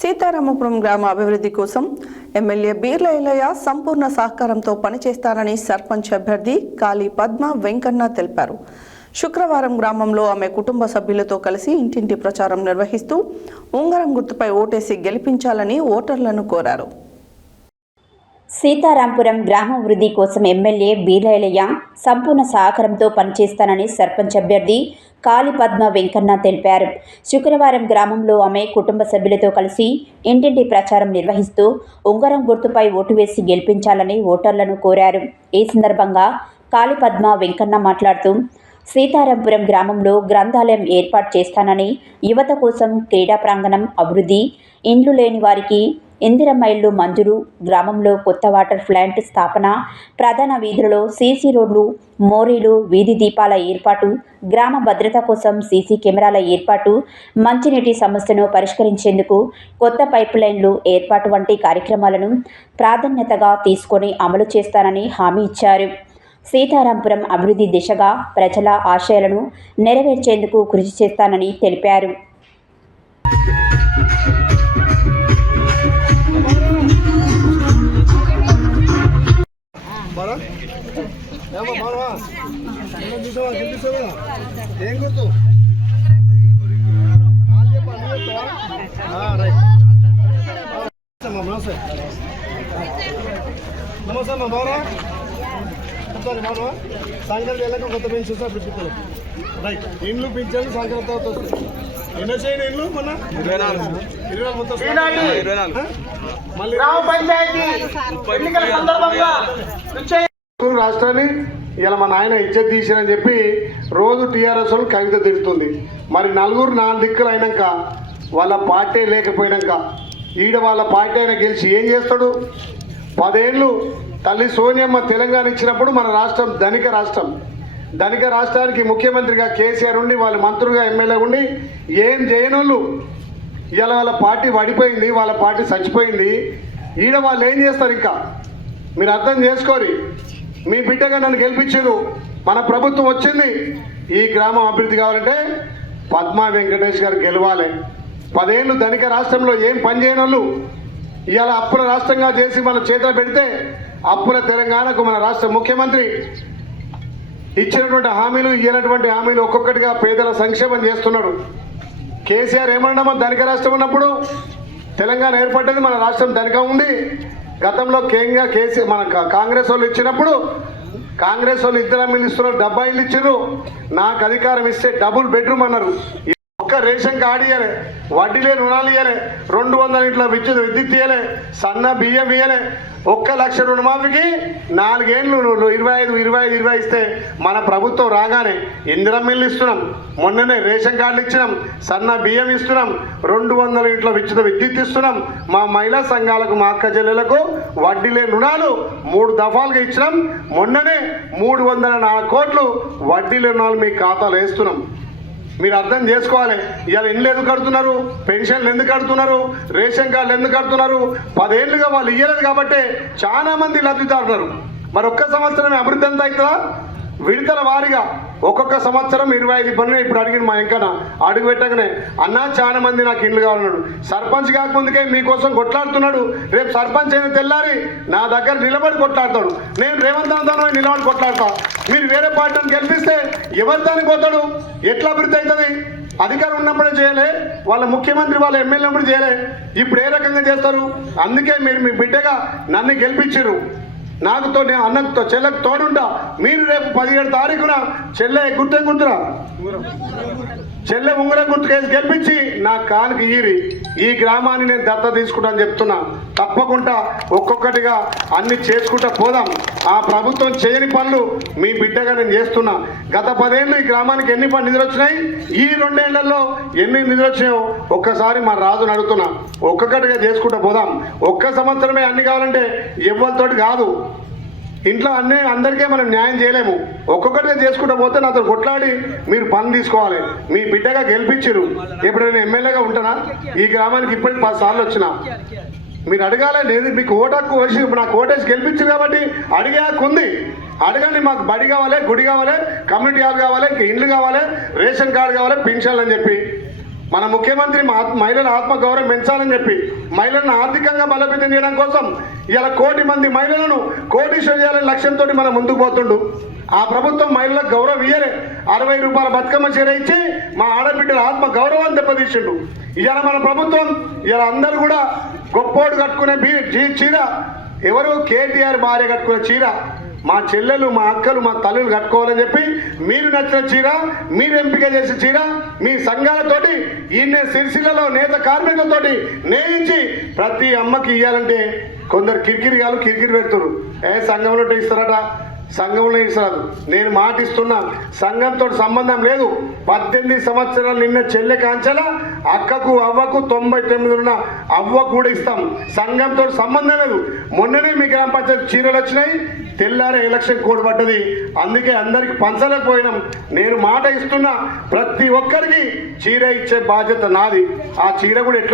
సీతారామపురం గ్రామ అభివృద్ధి కోసం ఎమ్మెల్యే బీర్ల ఎల్లయ్య సంపూర్ణ సహకారంతో పనిచేస్తానని సర్పంచ్ అభ్యర్థి కాళీ పద్మ వెంకన్న తెలిపారు. శుక్రవారం గ్రామంలో ఆమె కుటుంబ సభ్యులతో కలిసి ఇంటింటి ప్రచారం నిర్వహిస్తూ ఉంగరం గుర్తుపై ఓటేసి గెలిపించాలని ఓటర్లను కోరారు. సీతారాంపురం గ్రామాభివృద్ధి కోసం ఎమ్మెల్యే బీర్ల ఎల్లయ్య సంపూర్ణ సహకారంతో పనిచేస్తానని సర్పంచ్ అభ్యర్థి కాళీ పద్మ వెంకన్న తెలిపారు. శుక్రవారం గ్రామంలో ఆమె కుటుంబ సభ్యులతో కలిసి ఇంటింటి ప్రచారం నిర్వహిస్తూ ఉంగరం గుర్తుపై ఓటు వేసి గెలిపించాలని ఓటర్లను కోరారు. ఈ సందర్భంగా కాళీ పద్మ వెంకన్న మాట్లాడుతూ సీతారాంపురం గ్రామంలో గ్రంథాలయం ఏర్పాటు చేస్తానని, యువత కోసం క్రీడా ప్రాంగణం అభివృద్ధి, ఇండ్లు లేని వారికి ఇందిరమ్మ ఇళ్లు మంజూరు, గ్రామంలో కొత్త వాటర్ ప్లాంట్ స్థాపన, ప్రధాన వీధులలో సీసీ రోడ్లు, మోరీలు, వీధి దీపాల ఏర్పాటు, గ్రామ భద్రత కోసం సీసీ కెమెరాల ఏర్పాటు, మంచినీటి సమస్యను పరిష్కరించేందుకు కొత్త పైప్ లైన్లు ఏర్పాటు వంటి కార్యక్రమాలను ప్రాధాన్యతగా తీసుకొని అమలు చేస్తానని హామీ ఇచ్చారు. సీతారాంపురం అభివృద్ధి దిశగా ప్రజల ఆశయాలను నెరవేర్చేందుకు కృషి చేస్తానని తెలిపారు. నమస్తే మా బాగా సాయంకాలం వెళ్ళక కొత్త పెంచి చూస్తే అప్పుడు చెప్తాను. రైట్, ఇండ్లు పెంచాలి సాయంకాలం తర్వాత వస్తుంది. ఎన్నో చేయని ఇండ్లు మొన్న 24 మొత్తం మళ్ళీ రాష్ట్రాన్ని ఇలా మా నాయన ఇజ్జత్ తీసిరని చెప్పి రోజు టీఆర్ఎస్ వాళ్ళు కవిత తిడుతుంది. మరి నలుగురు 4 దిక్కులు అయినాక వాళ్ళ పార్టీ లేకపోయినాక ఈడ వాళ్ళ పార్టీ అయినా గెలిచి ఏం చేస్తాడు? 10 ఏళ్ళు తల్లి సోనియమ్మ తెలంగాణ ఇచ్చినప్పుడు మన రాష్ట్రం ధనిక రాష్ట్రానికి ముఖ్యమంత్రిగా కేసీఆర్ ఉండి, వాళ్ళ మంత్రులుగా ఎమ్మెల్యే ఉండి ఏం చేయనోళ్ళు ఇలా వాళ్ళ పార్టీ పడిపోయింది, వాళ్ళ పార్టీ చచ్చిపోయింది. ఈడ వాళ్ళు ఏం చేస్తారు? ఇంకా మీరు అర్థం చేసుకోరి. మీ బిడ్డగా నన్ను గెలిపించారు, మన ప్రభుత్వం వచ్చింది. ఈ గ్రామం అభివృద్ధి కావాలంటే పద్మా వెంకటేష్ గారు గెలవాలి. 10 ఏళ్ళు ధనిక రాష్ట్రంలో ఏం పని చేయనోళ్ళు ఇవాళ అప్పుల రాష్ట్రంగా చేసి మన చేతిలో పెడితే అప్పుల తెలంగాణకు మన రాష్ట్ర ముఖ్యమంత్రి ఇచ్చినటువంటి హామీలు, ఇవ్వనటువంటి హామీలు ఒక్కొక్కటిగా పేదల సంక్షేమం చేస్తున్నాడు. కేసీఆర్ ఏమన్నామో ధనిక రాష్ట్రం ఉన్నప్పుడు తెలంగాణ ఏర్పడ్డది, మన రాష్ట్రం ధనిక ఉంది. గతంలో కేసీఆర్ మన కాంగ్రెస్ వాళ్ళు ఇచ్చినప్పుడు కాంగ్రెస్ వాళ్ళు ఇందిరమ్మ ఇల్లు ఇస్తున్నారు, 70 ఇల్లు ఇచ్చారు. నాకు అధికారం ఇస్తే డబుల్ బెడ్రూమ్ అన్నారు. ఒక్క రేషన్ కార్డు ఇవ్వలే, వడ్డీ లేని రుణాలు ఇవ్వలే, 200 ఇంట్లో విద్యుత్ ఇవ్వలే, సన్న బియ్యం ఇవ్వలే. 1 లక్ష రుణమాఫీకి 4 ఏళ్ళు 25 ఇస్తే మన ప్రభుత్వం రాగానే ఇందిరమ్మ ఇల్లు ఇస్తున్నాం, మొన్ననే రేషన్ కార్డులు ఇచ్చినాం, సన్న బియ్యం ఇస్తున్నాం, 200 ఇంట్లో విద్యుత్ ఇస్తున్నాం. మా మహిళా సంఘాలకు, మా అక్క చెల్లెలకు వడ్డీ లేని రుణాలు 3 దఫాలుగా ఇచ్చినాం. మొన్ననే 304 కోట్లు వడ్డీ లేని రుణాలు మీ ఖాతాలో వేస్తున్నాం. మీరు అర్థం చేసుకోవాలి. ఇవాళ ఇండ్లు ఎందుకు కడుతున్నారు, పెన్షన్లు ఎందుకు కడుతున్నారు, రేషన్ కార్డులు ఎందుకు కడుతున్నారు? 10 ఏళ్ళుగా వాళ్ళు ఇవ్వలేదు కాబట్టి చాలా మంది లబ్ధిదారున్నారు. మరి ఒక్క సంవత్సరమే అభివృద్ధి ఎంత అవుతుందా? విడతల వారిగా ఒక్కొక్క సంవత్సరం 25 పనులు. ఇప్పుడు అడిగిన మా వెంకన్న అడుగు పెట్టగానే అన్నా చాలా మంది నాకు ఇండ్లు కావాలన్నాడు. సర్పంచ్ కాకముందుకే మీకోసం కొట్లాడుతున్నాడు. రేపు సర్పంచ్ అయిన తెల్లారి నా దగ్గర నిలబడి కొట్లాడతాడు. నేను రేవంత్ అన్నతో నిలబడి కొట్లాడతా. మీరు వేరే పార్టీని గెలిపిస్తే ఎవరి దానికి పోతాడు? ఎట్లా అభివృద్ధి అవుతుంది? అధికారం ఉన్నప్పుడే చేయలే, వాళ్ళ ముఖ్యమంత్రి వాళ్ళ ఎమ్మెల్యే ఉన్నప్పుడు చేయలే, ఇప్పుడు ఏ రకంగా చేస్తారు? అందుకే మీరు మీ బిడ్డగా నన్ను గెలిపించారు. నాకుతో నేను అన్నతో చెల్లెకు తోడుంటా. మీరు రేపు 17 తారీఖున చెల్లె గుర్తురా చెల్లె ఉంగరం గుర్తు కేసు గెలిపించి నా కాలుకి ఈరి ఈ గ్రామాన్ని నేను దత్త తీసుకుంటాను చెప్తున్నా. తప్పకుండా ఒక్కొక్కటిగా అన్ని చేసుకుంటా పోదాం. ఆ ప్రభుత్వం చేయని పనులు మీ బిడ్డగా నేను చేస్తున్నా. గత 10 ఏళ్ళు ఈ గ్రామానికి ఎన్ని నిధులు వచ్చినాయి, ఈ 2 ఏళ్లలో ఎన్ని నిధులు వచ్చినాయో ఒక్కసారి మా రాజుని అడుగుతున్నా. ఒక్కొక్కటిగా చేసుకుంటా పోదాం. ఒక్క సంవత్సరమే అన్ని కావాలంటే ఎవరితోటి కాదు. ఇంట్లో అందరికీ మనం న్యాయం చేయలేము. ఒక్కొక్కటిగా చేసుకుంటూ పోతే నాతో కొట్లాడి మీరు పని తీసుకోవాలి. మీ బిడ్డగా గెలిపించారు. ఇప్పుడు నేను ఎమ్మెల్యేగా ఉంటానా? ఈ గ్రామానికి ఇప్పటికి 10 సార్లు వచ్చినా. మీరు అడగాలి, లేదు మీకు ఓటు హక్కు వచ్చి నాకు ఓటేసి గెలిపించారు కాబట్టి అడిగే హక్కు ఉంది. అడగండి, మాకు బడి కావాలి, గుడి కావాలి, కమ్యూనిటీ హాల్ కావాలి, ఇండ్లు కావాలి, రేషన్ కార్డు కావాలి, పెన్షన్లు అని చెప్పి మన ముఖ్యమంత్రి మహిళల ఆత్మగౌరవం పెంచాలని చెప్పి మహిళలను ఆర్థికంగా బలోపేతం చేయడం కోసం ఇలా 1 కోటి మంది మహిళలను కోటీశ్వరం చేయాలనే లక్ష్యంతో మనం ముందుకు పోతుండు. ఆ ప్రభుత్వం మహిళలకు గౌరవం ఇయ్యలే. 60 రూపాయల బతుకమ్మ చీర ఇచ్చి మా ఆడబిడ్డల ఆత్మ గౌరవాన్ని దెబ్బతీసిండు. ఇవాళ మన ప్రభుత్వం ఇలా అందరూ కూడా గొప్పోడు కట్టుకునే చీర ఎవరు కేటీఆర్ భార్య కట్టుకునే చీర మా చెల్లెలు మా అక్కలు మా తల్లులు కట్టుకోవాలని చెప్పి మీరు నచ్చిన చీర మీరు ఎంపిక చేసిన చీర మీ సంఘాలతోటి ఈయన సిరిసిల్లలో నేత కార్మికులతోటి నేయించి ప్రతి అమ్మకి ఇవ్వాలంటే కొందరు కిరికిరి పెడుతున్నారు. సంఘంలో ఇస్తారట, సంఘంలో ఇస్తారు. నేను మాట ఇస్తున్నా, సంఘంతో సంబంధం లేదు. 18 సంవత్సరాలు నిన్న చెల్లె కాంచల అక్కకు అవ్వకు 99 ఉన్న అవ్వ కూడా ఇస్తాం. సంఘంతో సంబంధం లేదు. మొన్ననే మీ గ్రామ పంచాయతీ చీరలు వచ్చినాయి, తెల్లారే ఎలక్షన్ కోడ్ పడ్డది, అందుకే అందరికి పంచలేకపోయినాం. నేను మాట ఇస్తున్నా, ప్రతి ఒక్కరికి చీర ఇచ్చే బాధ్యత నాది. ఆ చీర కూడా ఎట్లా